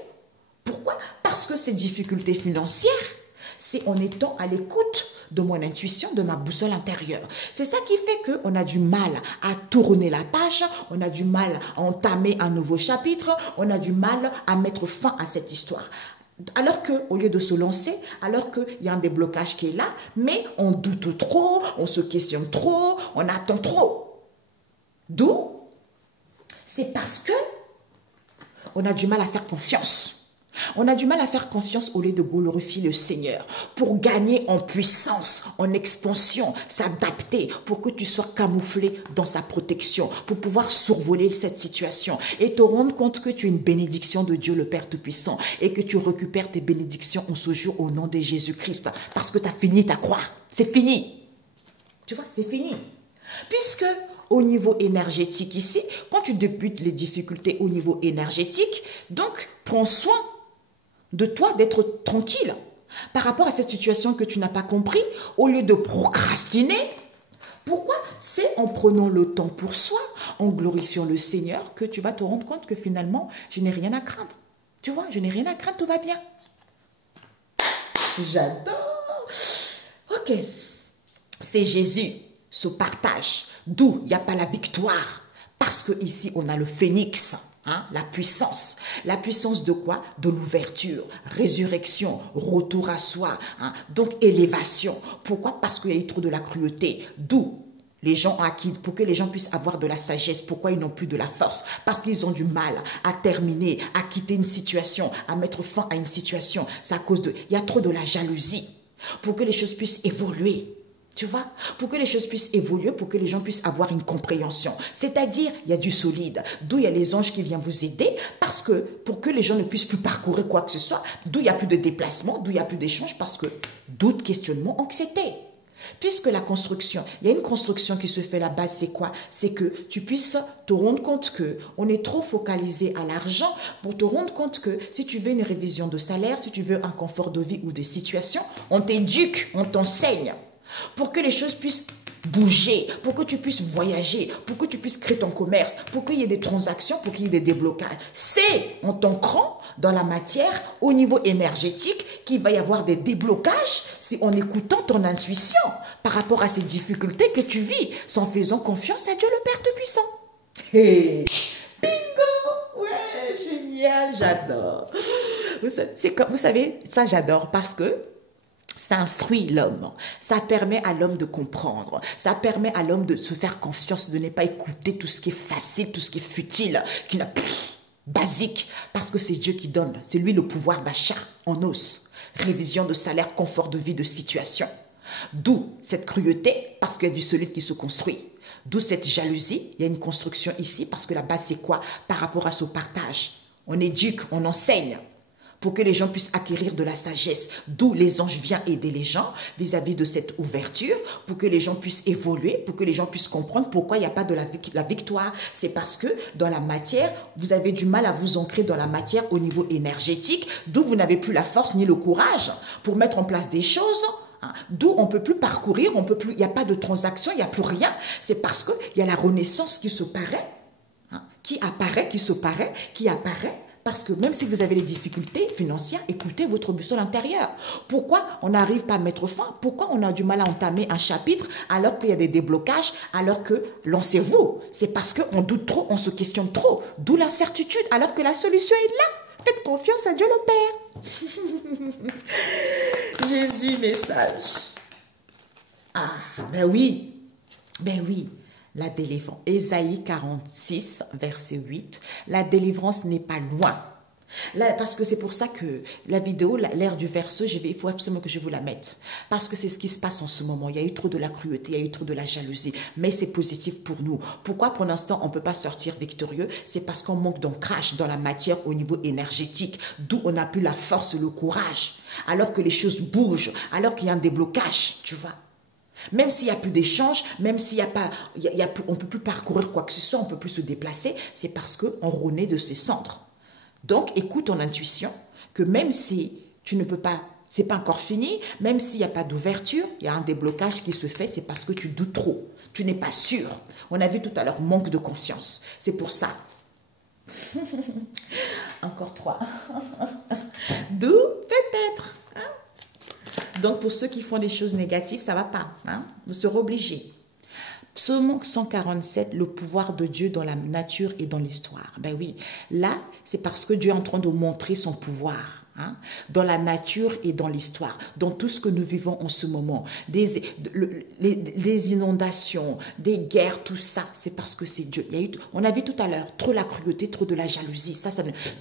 Pourquoi? Parce que ces difficultés financières, c'est en étant à l'écoute de mon intuition, de ma boussole intérieure. C'est ça qui fait qu'on a du mal à tourner la page, on a du mal à entamer un nouveau chapitre, on a du mal à mettre fin à cette histoire. Alors qu'au lieu de se lancer, alors qu'il y a un déblocage qui est là, mais on doute trop, on se questionne trop, on attend trop. D'où? C'est parce que on a du mal à faire confiance. On a du mal à faire confiance au lieu de glorifier le Seigneur pour gagner en puissance, en expansion, s'adapter pour que tu sois camouflé dans sa protection, pour pouvoir survoler cette situation et te rendre compte que tu es une bénédiction de Dieu le Père Tout-Puissant et que tu récupères tes bénédictions en ce jour au nom de Jésus-Christ parce que tu as fini ta croix. C'est fini. Tu vois, c'est fini. Puisque au niveau énergétique ici, quand tu débutes les difficultés au niveau énergétique, donc prends soin de toi d'être tranquille par rapport à cette situation que tu n'as pas compris, au lieu de procrastiner. Pourquoi? C'est en prenant le temps pour soi, en glorifiant le Seigneur, que tu vas te rendre compte que finalement, je n'ai rien à craindre. Tu vois, je n'ai rien à craindre, tout va bien. J'adore. Ok. C'est Jésus, ce partage, d'où il n'y a pas la victoire. Parce que ici on a le phénix, hein, la puissance. La puissance de quoi? De l'ouverture, résurrection, retour à soi, hein, donc élévation. Pourquoi? Parce qu'il y a eu trop de la cruauté, d'où les gens ont acquis, pour que les gens puissent avoir de la sagesse. Pourquoi ils n'ont plus de la force? Parce qu'ils ont du mal à terminer, à quitter une situation, à mettre fin à une situation. C'est à cause de... Il y a trop de la jalousie. Pour que les choses puissent évoluer. Tu vois, pour que les choses puissent évoluer, pour que les gens puissent avoir une compréhension. C'est-à-dire, il y a du solide. D'où il y a les anges qui viennent vous aider, parce que pour que les gens ne puissent plus parcourir quoi que ce soit, d'où il n'y a plus de déplacement, d'où il n'y a plus d'échange, parce que doute, questionnement, anxiété. Puisque la construction, il y a une construction qui se fait là-bas, c'est quoi? C'est que tu puisses te rendre compte que on est trop focalisé à l'argent pour te rendre compte que si tu veux une révision de salaire, si tu veux un confort de vie ou de situation, on t'éduque, on t'enseigne. Pour que les choses puissent bouger, pour que tu puisses voyager, pour que tu puisses créer ton commerce, pour qu'il y ait des transactions, pour qu'il y ait des déblocages. C'est en t'ancrant dans la matière au niveau énergétique qu'il va y avoir des déblocages, c'est en écoutant ton intuition par rapport à ces difficultés que tu vis, sans faisant confiance à Dieu le Père Tout-Puissant. Hey, bingo! Ouais, génial, j'adore. Vous savez, ça j'adore parce que ça instruit l'homme, ça permet à l'homme de comprendre, ça permet à l'homme de se faire confiance, de ne pas écouter tout ce qui est facile, tout ce qui est futile, qui n'a basique, parce que c'est Dieu qui donne, c'est lui le pouvoir d'achat en os, révision de salaire, confort de vie, de situation. D'où cette cruauté, parce qu'il y a du solide qui se construit. D'où cette jalousie, il y a une construction ici, parce que la base c'est quoi? Par rapport à ce partage, on éduque, on enseigne, pour que les gens puissent acquérir de la sagesse, d'où les anges viennent aider les gens vis-à-vis de cette ouverture, pour que les gens puissent évoluer, pour que les gens puissent comprendre pourquoi il n'y a pas de la victoire. C'est parce que dans la matière, vous avez du mal à vous ancrer dans la matière au niveau énergétique, d'où vous n'avez plus la force ni le courage pour mettre en place des choses. D'où on ne peut plus parcourir, il n'y a pas de transaction, il n'y a plus rien. C'est parce qu'il y a la renaissance qui se paraît, qui apparaît, qui apparaît. Parce que même si vous avez des difficultés financières, écoutez votre boussole intérieure. Pourquoi on n'arrive pas à mettre fin? Pourquoi on a du mal à entamer un chapitre alors qu'il y a des déblocages, alors que lancez-vous? C'est parce qu'on doute trop, on se questionne trop. D'où l'incertitude, alors que la solution est là. Faites confiance à Dieu le Père. Jésus, message. Ah, ben oui. Ben oui. La délivrance. Ésaïe 46, verset 8. La délivrance n'est pas loin. Là, parce que c'est pour ça que la vidéo, l'ère du verset, il faut absolument que je vous la mette. Parce que c'est ce qui se passe en ce moment. Il y a eu trop de la cruauté, il y a eu trop de la jalousie. Mais c'est positif pour nous. Pourquoi pour l'instant on ne peut pas sortir victorieux? C'est parce qu'on manque d'ancrage dans la matière au niveau énergétique. D'où on n'a plus la force, le courage. Alors que les choses bougent, alors qu'il y a un déblocage, tu vois. Même s'il n'y a plus d'échange, même s'il n'y a pas, on ne peut plus parcourir quoi que ce soit, on ne peut plus se déplacer, c'est parce qu'on renaît de ses cendres. Donc, écoute ton intuition, que même si tu ne peux pas, c'est pas encore fini, même s'il n'y a pas d'ouverture, il y a un déblocage qui se fait, c'est parce que tu doutes trop, tu n'es pas sûr. On a vu tout à l'heure, manque de confiance. C'est pour ça. Encore 3. D'où peut-être. Donc, pour ceux qui font des choses négatives, ça ne va pas. Vous serez obligés. Psaume 147, le pouvoir de Dieu dans la nature et dans l'histoire. Ben oui, là, c'est parce que Dieu est en train de montrer son pouvoir. Dans la nature et dans l'histoire, dans tout ce que nous vivons en ce moment, les inondations, des guerres, tout ça, c'est parce que c'est Dieu. On a vu tout à l'heure, trop la cruauté, trop de la jalousie,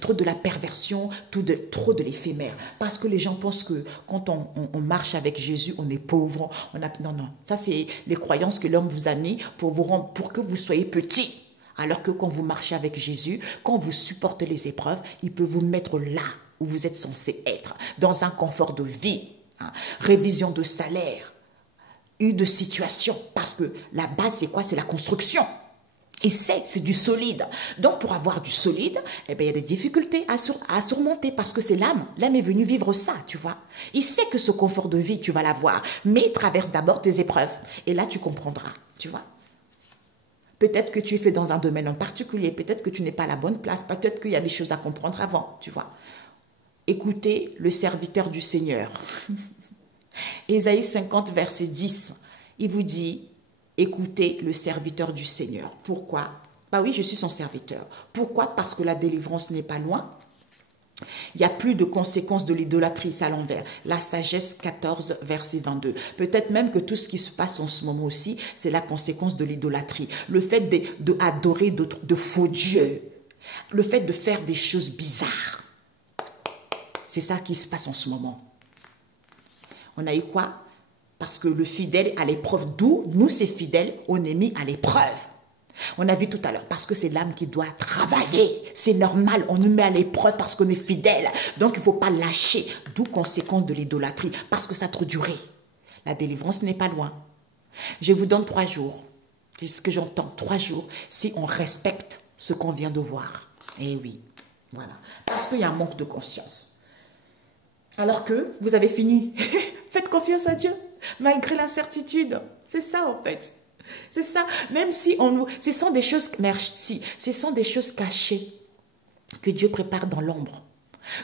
trop de la perversion, trop de l'éphémère. Parce que les gens pensent que quand on marche avec Jésus, on est pauvre. Non, ça c'est les croyances que l'homme vous a mis pour que vous soyez petits. Alors que quand vous marchez avec Jésus, quand vous supportez les épreuves, il peut vous mettre là où vous êtes censé être, dans un confort de vie, révision de salaire, eu de situation. Parce que la base, c'est quoi? C'est la construction. Et c'est du solide. Donc, pour avoir du solide, eh bien, il y a des difficultés à surmonter parce que c'est l'âme. L'âme est venue vivre ça, tu vois. Il sait que ce confort de vie, tu vas l'avoir. Mais traverse d'abord tes épreuves. Et là, tu comprendras, tu vois. Peut-être que tu es fait dans un domaine en particulier. Peut-être que tu n'es pas à la bonne place. Peut-être qu'il y a des choses à comprendre avant, tu vois. Écoutez le serviteur du Seigneur. Ésaïe 50, verset 10. Il vous dit... Écoutez le serviteur du Seigneur. Pourquoi? Bah oui, je suis son serviteur. Pourquoi? Parce que la délivrance n'est pas loin. Il n'y a plus de conséquences de l'idolâtrie, c'est à l'envers. La sagesse 14, verset 22. Peut-être même que tout ce qui se passe en ce moment aussi, c'est la conséquence de l'idolâtrie. Le fait d'adorer de faux dieux. Le fait de faire des choses bizarres. C'est ça qui se passe en ce moment. On a eu quoi? Parce que le fidèle à l'épreuve, d'où nous, ces fidèles, on est mis à l'épreuve. On a vu tout à l'heure, parce que c'est l'âme qui doit travailler. C'est normal, on nous met à l'épreuve parce qu'on est fidèle. Donc, il ne faut pas lâcher, d'où conséquence de l'idolâtrie, parce que ça a trop duré. La délivrance n'est pas loin. Je vous donne 3 jours. C'est ce que j'entends, 3 jours, si on respecte ce qu'on vient de voir. Eh oui, voilà. Parce qu'il y a un manque de confiance. Alors que vous avez fini. Faites confiance à Dieu. Malgré l'incertitude. C'est ça en fait. C'est ça. Même si on nous... Ce sont des choses... Merci. Ce sont des choses cachées que Dieu prépare dans l'ombre.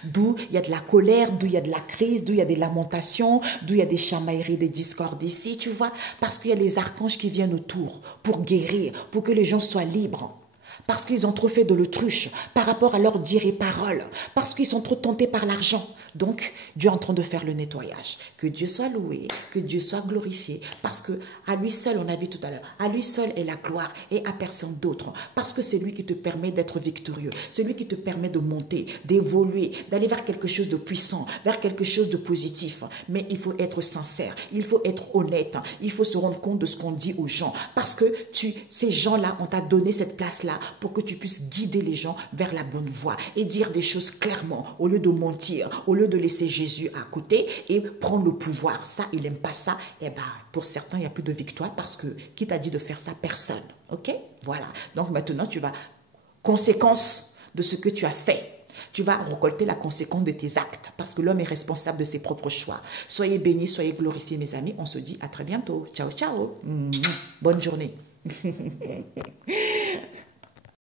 D'où il y a de la colère, d'où il y a de la crise, d'où il y a des lamentations, d'où il y a des chamailleries, des discordes ici, tu vois. Parce qu'il y a les archanges qui viennent autour pour guérir, pour que les gens soient libres. Parce qu'ils ont trop fait de l'autruche par rapport à leur dire et parole. Parce qu'ils sont trop tentés par l'argent. Donc, Dieu est en train de faire le nettoyage. Que Dieu soit loué, que Dieu soit glorifié. Parce que à lui seul, on a vu tout à l'heure, à lui seul est la gloire et à personne d'autre. Parce que c'est lui qui te permet d'être victorieux. C'est lui qui te permet de monter, d'évoluer, d'aller vers quelque chose de puissant, vers quelque chose de positif. Mais il faut être sincère, il faut être honnête, il faut se rendre compte de ce qu'on dit aux gens. Parce que ces gens-là, on t'a donné cette place-là pour que tu puisses guider les gens vers la bonne voie et dire des choses clairement au lieu de mentir, au lieu de laisser Jésus à côté et prendre le pouvoir. Ça, il n'aime pas ça. Et ben, pour certains, il n'y a plus de victoire parce que qui t'a dit de faire ça? Personne. Ok? Voilà. Donc maintenant, tu vas, conséquence de ce que tu as fait. Tu vas récolter la conséquence de tes actes parce que l'homme est responsable de ses propres choix. Soyez bénis, soyez glorifiés, mes amis. On se dit à très bientôt. Ciao, ciao. Bonne journée.